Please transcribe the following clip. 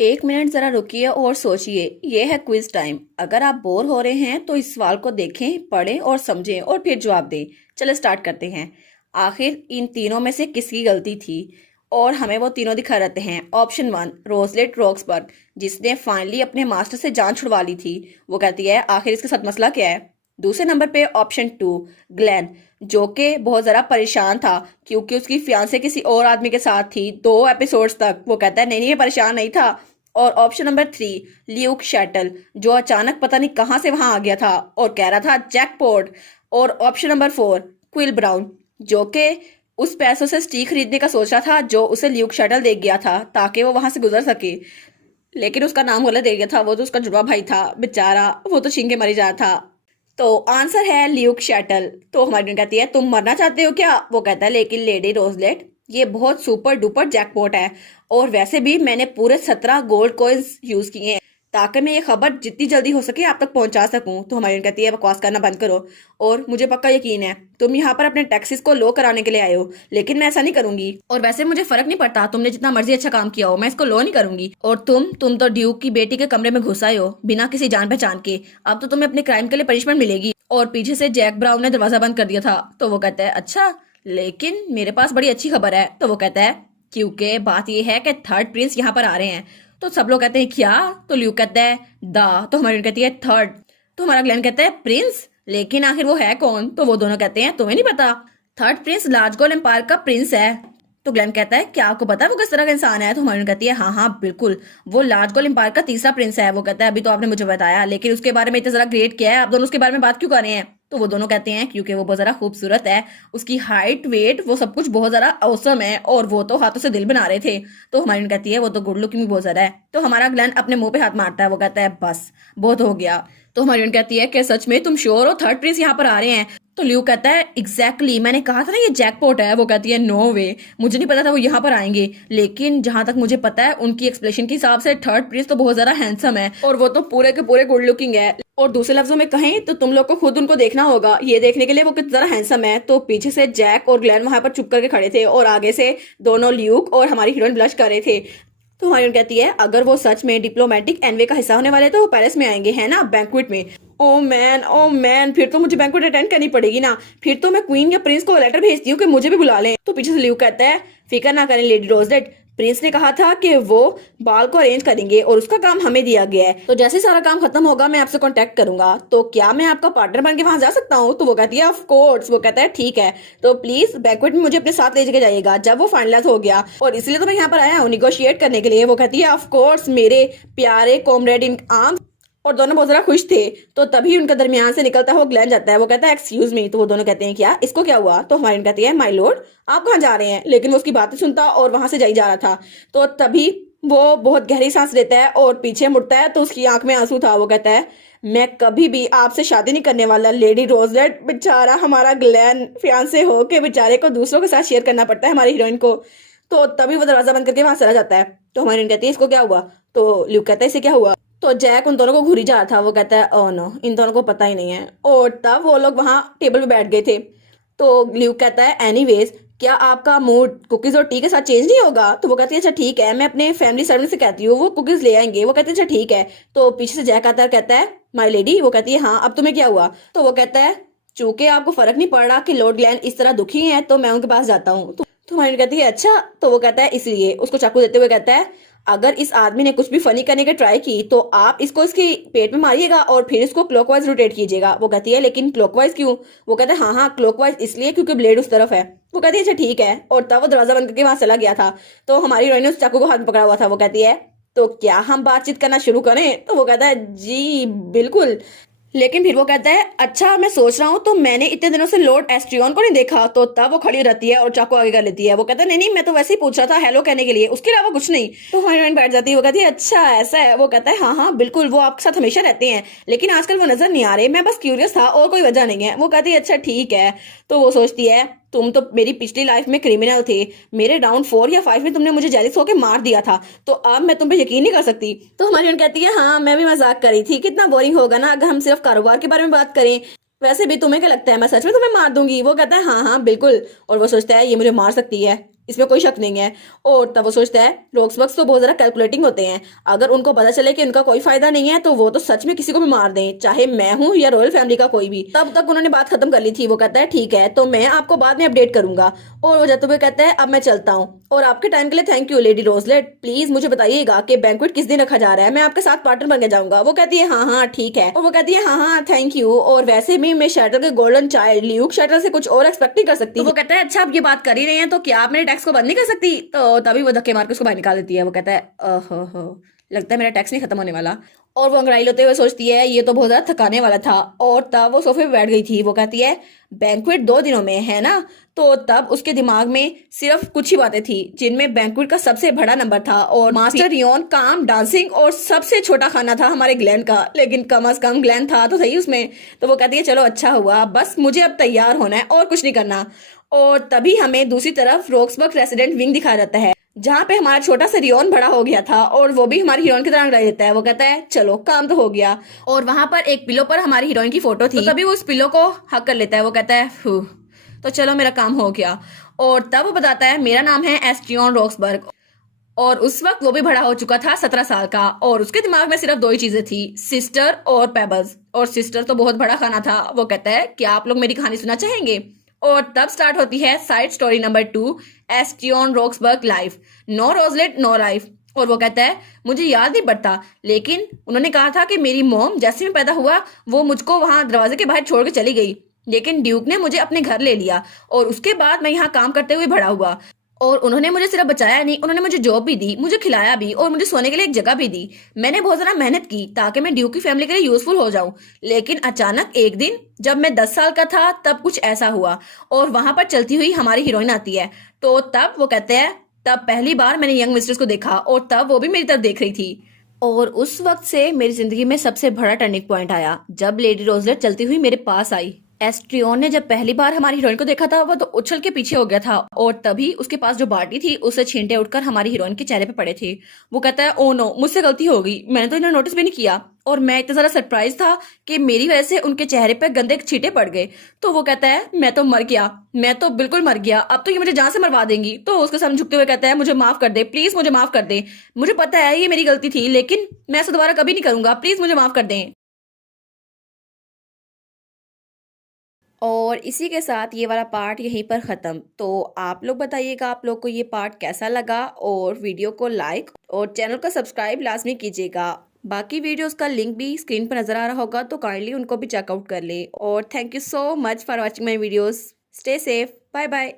एक मिनट जरा रुकिए और सोचिए। ये है क्विज टाइम। अगर आप बोर हो रहे हैं तो इस सवाल को देखें, पढ़ें और समझें और फिर जवाब दें। चलो स्टार्ट करते हैं। आखिर इन तीनों में से किसकी गलती थी? और हमें वो तीनों दिखा रहते हैं। ऑप्शन वन, रोजलेट रॉक्सबर्ग, जिसने फाइनली अपने मास्टर से जान छुड़वा ली थी। वो कहती है आखिर इसके साथ मसला क्या है। दूसरे नंबर पे ऑप्शन टू, ग्लेन, जो कि बहुत जरा परेशान था क्योंकि उसकी फियांसे किसी और आदमी के साथ थी 2 एपिसोड्स तक। वो कहता है नहीं नहीं, ये परेशान नहीं था। और ऑप्शन नंबर थ्री, ल्यूक शैटल, जो अचानक पता नहीं कहां से वहां आ गया था और कह रहा था जैकपॉट। और option number four, quill brown, जो कि उस पैसों से स्टीक खरीदने का सोच रहा था जो उसे ल्यूक शैटल दे गया था ताकि वो वहां से गुजर सके। लेकिन उसका नाम गलत दे गया था। वो तो उसका जुड़वा भाई था बेचारा, वो तो छीन के मरी जा था। तो आंसर है ल्यूक शैटल। तो हमारी टीम कहती है तुम मरना चाहते हो क्या? वो कहता है लेकिन लेडी रोजलेट, ये बहुत सुपर डुपर जैकपॉट है और वैसे भी मैंने पूरे 17 गोल्ड कॉइन्स यूज किए हैं ताकि मैं ये खबर जितनी जल्दी हो सके आप तक पहुंचा सकूं। तो हमारी टीम कहती है बकवास करना बंद करो और मुझे पक्का यकीन है तुम यहाँ पर अपने टैक्सीज को लो कराने के लिए आए हो, लेकिन मैं ऐसा नहीं करूंगी। और वैसे मुझे फर्क नहीं पड़ता, तुमने जितना मर्जी अच्छा काम किया हो, मैं इसको लो नहीं करूंगी। और तुम तो ड्यूक की बेटी के कमरे में घुस आए हो बिना किसी जान पहचान के। अब तो तुम्हें अपने क्राइम के लिए पनिशमेंट मिलेगी। और पीछे से जैक ब्राउन ने दरवाजा बंद कर दिया था। तो वो कहता है अच्छा, लेकिन मेरे पास बड़ी अच्छी खबर है। तो वो कहता है क्योंकि बात यह है कि थर्ड प्रिंस यहाँ पर आ रहे हैं। तो सब लोग कहते हैं क्या? तो ल्यूक कहता है दा। तो हमारी कहती है थर्ड। तो हमारा ग्लेन कहता है प्रिंस, लेकिन आखिर वो है कौन? तो वो दोनों कहते हैं तुम्हें नहीं पता, थर्ड प्रिंस लार्जगोल एम्पायर का प्रिंस है। तो ग्लेन कहता है क्या आपको पता है वो किस तरह का इंसान है? तो हमारी कहती है हाँ हाँ बिल्कुल, वो लार्जगोल एम्पायर का तीसरा प्रिंस है। वो कहता है अभी तो आपने मुझे बताया, लेकिन उसके बारे में इतना जरा ग्रेट किया है, आप दोनों उसके बारे में बात क्यों कर रहे हैं? तो वो दोनों कहते हैं क्योंकि वो बहुत ज्यादा खूबसूरत है, उसकी हाइट वेट वो सब कुछ बहुत ज्यादा औसम है और वो तो हाथों से दिल बना रहे थे। तो हमारी कहती है वो तो गुड लुकिंग भी बहुत ज्यादा है। तो हमारा ग्लेन अपने मुंह पे हाथ मारता है। वो कहता है बस बहुत हो गया। तो हमारी कहती है कि सच में तुम श्योर हो थर्ड प्रिंस यहाँ पर आ रहे हैं? तो ल्यू कहता है एग्जैक्टली, मैंने कहा था ना ये जैकपॉट है। वो कहती है नो वे, मुझे नहीं पता था वो यहाँ पर आएंगे, लेकिन जहां तक मुझे पता है उनकी एक्सप्लेनेशन के हिसाब से थर्ड प्रिंस तो बहुत ज्यादा हैंडसम है और वो तो पूरे के पूरे गुड लुकिंग है। और दूसरे लफ्जों में कहें तो तुम लोग को खुद उनको देखना होगा ये देखने के लिए वो कितना ज्यादा हैंडसम है। तो पीछे से जैक और ग्लेन वहां पर चुप करके खड़े थे और आगे से दोनों ल्यूक और हमारी हीरोइन ब्लश कर रहे थे। तो हमारी कहती है अगर वो सच में डिप्लोमेटिक एनवे का हिस्सा होने वाले तो वो पेरिस में आएंगे, है ना, बैंक्वेट में। ओ मैन, फिर तो मुझे बैंक्वेट अटेंड करनी पड़ेगी ना। फिर तो मैं क्वीन या प्रिंस को लेटर भेजती हूँ कि मुझे भी बुला लें। तो पीछे से ल्यूक कहता है फिक्र ना करें लेडी रोजलेट, प्रिंस ने कहा था कि वो बाल को अरेंज करेंगे और उसका काम हमें दिया गया है। तो जैसे सारा काम खत्म होगा मैं आपसे कांटेक्ट करूंगा। तो क्या मैं आपका पार्टनर बन के वहां जा सकता हूँ? तो वो कहती है ऑफ कोर्स। वो कहता है ठीक है, तो प्लीज बैंक्वेट में मुझे अपने साथ ले जाके जाइएगा जब वो फाइनलाइज हो गया, और इसलिए तो मैं यहाँ पर आया हूँ निगोशिएट करने के लिए। वो कहती है ऑफ कोर्स मेरे प्यारे कॉमरेड इन आर्म्स। और दोनों बहुत ज्यादा खुश थे। तो तभी उनके दरमियान से निकलता हुआ ग्लेन जाता है। वो कहता है एक्सक्यूज मी। तो वो दोनों कहते हैं क्या, इसको क्या हुआ? तो हमारी कहती है माय लॉर्ड आप कहाँ जा रहे हैं? लेकिन वो उसकी बातें सुनता और वहां से जाई जा रहा था। तो तभी वो बहुत गहरी सांस लेता है और पीछे मुड़ता है तो उसकी आंख में आंसू था। वो कहता है मैं कभी भी आपसे शादी नहीं करने वाला लेडी रोजलेट। बेचारा हमारा ग्लेन फियांसे हो के बेचारे को दूसरों के साथ शेयर करना पड़ता है हमारी हीरोइन को। तो तभी वो दरवाजा बंद करके वहां चला जाता है। तो हमारी हीरोइन कहती है इसको क्या हुआ? तो ल्यूक कहता है इसे क्या हुआ? तो जैक उन दोनों को घूरी जा रहा था। वो कहता है ओह नो, इन दोनों को पता ही नहीं है। और तब वो लोग वहां टेबल पे बैठ गए थे। तो ल्यूक कहता है एनीवेज क्या आपका मूड कुकीज और टी के साथ चेंज नहीं होगा? तो वो कहती है अच्छा ठीक है, मैं अपने फैमिली सर्वेंट से कहती हूँ वो कुकीज ले आएंगे। वो कहते हैं अच्छा ठीक है। तो पीछे से जैक आता है, कहता है माय लेडी। वो कहती है हाँ अब तुम्हें क्या हुआ? तो वो कहता है चूंकि आपको फर्क नहीं पड़ रहा कि लॉर्ड ग्लेन इस तरह दुखी है तो मैं उनके पास जाता हूँ। तो हमारी कहती है अच्छा। तो वो कहता है इसलिए उसको चाकू देते हुए कहता है अगर इस आदमी ने कुछ भी फनी करने की ट्राई की तो आप इसको इसके पेट में मारिएगा और फिर इसको क्लॉकवाइज रोटेट कीजिएगा। वो कहती है लेकिन क्लॉकवाइज क्यों? वो कहता है हाँ हाँ क्लॉकवाइज इसलिए क्योंकि ब्लेड उस तरफ है। वो कहती है अच्छा ठीक है। और तब वो दरवाजा बंद करके वहां चला गया था। तो हमारी हीरोइन ने उस चाकू को हाथ में पकड़ा हुआ था। वो कहती है तो क्या हम बातचीत करना शुरू करें? तो वो कहता है जी बिल्कुल। लेकिन फिर वो कहता है अच्छा मैं सोच रहा हूँ तो मैंने इतने दिनों से लॉर्ड एस्ट्रियन को नहीं देखा। तो तब वो खड़ी रहती है और चाकू आगे कर लेती है। वो कहता है नहीं नहीं, मैं तो वैसे ही पूछ रहा था हेलो कहने के लिए, उसके अलावा कुछ नहीं। तो हमारी बहन बैठ जाती है। वो कहती है अच्छा ऐसा है? वो कहता है हाँ हाँ बिल्कुल, वो आपके साथ हमेशा रहते हैं लेकिन आजकल वो नजर नहीं आ रहे, मैं बस क्यूरियस था और कोई वजह नहीं है। वो कहती है अच्छा ठीक है। तो वो सोचती है तुम तो मेरी पिछली लाइफ में क्रिमिनल थे, मेरे राउंड 4 या 5 में तुमने मुझे जेलिस होकर मार दिया था, तो अब मैं तुम पे यकीन नहीं कर सकती। तो हमारी बहन कहती है हाँ मैं भी मजाक कर रही थी, कितना बोरिंग होगा ना अगर हम सिर्फ कारोबार के बारे में बात करें। वैसे भी तुम्हें क्या लगता है मैं सच में तुम्हें मार दूंगी? वो कहता है हाँ हाँ बिल्कुल। और वो सोचता है ये मुझे मार सकती है इसमें कोई शक नहीं है। और तब वो सोचता है रोक्सबर्ग्स तो बहुत ज्यादा कैलकुलेटिंग होते हैं, अगर उनको पता चले कि उनका कोई फायदा नहीं है तो वो तो सच में किसी को भी मार दें, चाहे मैं हूँ या रॉयल फैमिली का कोई भी। तब तक उन्होंने बात खत्म कर ली थी। वो कहता है ठीक है, तो मैं आपको बाद में अपडेट करूंगा। और वो जाते हुए कहता है अब मैं चलता हूँ, और आपके टाइम के लिए थैंक यू लेडी रोजलेट, प्लीज मुझे बताइएगा कि बैंक्वेट किस दिन रखा जा रहा है, मैं आपके साथ पार्टनर बन के जाऊंगा। वो कहती है हाँ हाँ ठीक है, और वो कहती है हाँ हाँ थैंक यू, और वैसे भी मैं शैटल के गोल्डन चाइल्ड ल्यूक शैटल से कुछ और एक्सपेक्ट नहीं कर सकती। तो वो कहता है अच्छा आप ये बात कर ही रहे हैं तो क्या आप मेरे टैक्स को बंद नहीं कर सकती। तो तभी वो धक्के मार के उसको बाहर निकाल देती है। वो कहता है ओहो, लगता है मेरा टैक्स नहीं खत्म होने वाला। और वो अंगड़ाई लेते हुए सोचती है ये तो बहुत ज्यादा थकाने वाला था। और तब वो सोफे पे बैठ गई थी। वो कहती है बैंक्वेट 2 दिनों में है ना। तो तब उसके दिमाग में सिर्फ कुछ ही बातें थी, जिनमें बैंक्वेट का सबसे बड़ा नंबर था और मास्टर रियोन काम डांसिंग और सबसे छोटा खाना था हमारे ग्लैन का, लेकिन कम से कम ग्लैन था तो सही उसमें। तो वो कहती है चलो अच्छा हुआ, बस मुझे अब तैयार होना है और कुछ नहीं करना। और तभी हमें दूसरी तरफ रोक्सबर्ग रेसिडेंट विंग दिखाया जाता है, जहाँ पे हमारा छोटा सा रियोन बड़ा हो गया था और वो भी हमारी हीरोइन की तरह लड़ाई देता है। वो कहता है चलो काम तो हो गया, और वहां पर एक पिलो पर हमारी हीरोइन की फोटो थी। तो तभी वो उस पिलो को हक कर लेता है। वो कहता है तो चलो मेरा काम हो गया। और तब वो बताता है मेरा नाम है एस्ट्रियन रोक्सबर्ग। और उस वक्त वो भी बड़ा हो चुका था 17 साल का, और उसके दिमाग में सिर्फ 2 ही चीजें थी, सिस्टर और पेबल्स। और सिस्टर तो बहुत बड़ा खाना था। वो कहता है क्या आप लोग मेरी कहानी सुनना चाहेंगे। और तब स्टार्ट होती है साइड स्टोरी नंबर 2, एस्टियन रोक्सबर्ग लाइफ, नो रोजलेट नो लाइफ। और वो कहता है मुझे याद नहीं पड़ता, लेकिन उन्होंने कहा था कि मेरी मॉम जैसे मैं पैदा हुआ वो मुझको वहां दरवाजे के बाहर छोड़ के चली गई, लेकिन ड्यूक ने मुझे अपने घर ले लिया और उसके बाद मैं यहाँ काम करते हुए बड़ा हुआ। और उन्होंने मुझे सिर्फ बचाया नहीं, उन्होंने मुझे जॉब भी दी, मुझे खिलाया भी और मुझे सोने के लिए एक जगह भी दी। मैंने बहुत ज्यादा मेहनत की ताकि मैं ड्यूक की फैमिली के लिए यूजफुल हो जाऊं। लेकिन अचानक एक दिन जब मैं 10 साल का था तब कुछ ऐसा हुआ, और वहां पर चलती हुई हमारी हीरोइन आती है। तो तब वो कहते हैं तब पहली बार मैंने यंग मिस्ट्रेस को देखा, और तब वो भी मेरी तरफ देख रही थी। और उस वक्त से मेरी जिंदगी में सबसे बड़ा टर्निंग पॉइंट आया जब लेडी रोजलेट चलती हुई मेरे पास आई। एस्ट्रियन ने जब पहली बार हमारी हीरोइन को देखा था वो तो उछल के पीछे हो गया था, और तभी उसके पास जो बाटी थी उससे छींटे उठकर हमारी हीरोइन के चेहरे पे पड़े थे। वो कहता है ओ नो, मुझसे गलती हो गई, मैंने तो इन्हें नोटिस भी नहीं किया। और मैं इतना ज्यादा सरप्राइज था कि मेरी वजह से उनके चेहरे पे गंदे छींटे पड़ गए। तो वो कहता है मैं तो मर गया, मैं तो बिल्कुल मर गया, अब तो ये मुझे जान से मरवा देंगी। तो उसके सामने झुकते हुए कहता है मुझे माफ कर दे प्लीज, मुझे माफ कर दे, मुझे पता है ये मेरी गलती थी, लेकिन मैं ऐसा दोबारा कभी नहीं करूंगा, प्लीज मुझे माफ कर दें। और इसी के साथ ये वाला पार्ट यहीं पर ख़त्म। तो आप लोग बताइएगा आप लोग को ये पार्ट कैसा लगा, और वीडियो को लाइक और चैनल को सब्सक्राइब लाजमी कीजिएगा। बाकी वीडियोस का लिंक भी स्क्रीन पर नज़र आ रहा होगा, तो काइंडली उनको भी चेकआउट कर लें। और thank you so much for watching my videos. Stay safe, bye bye.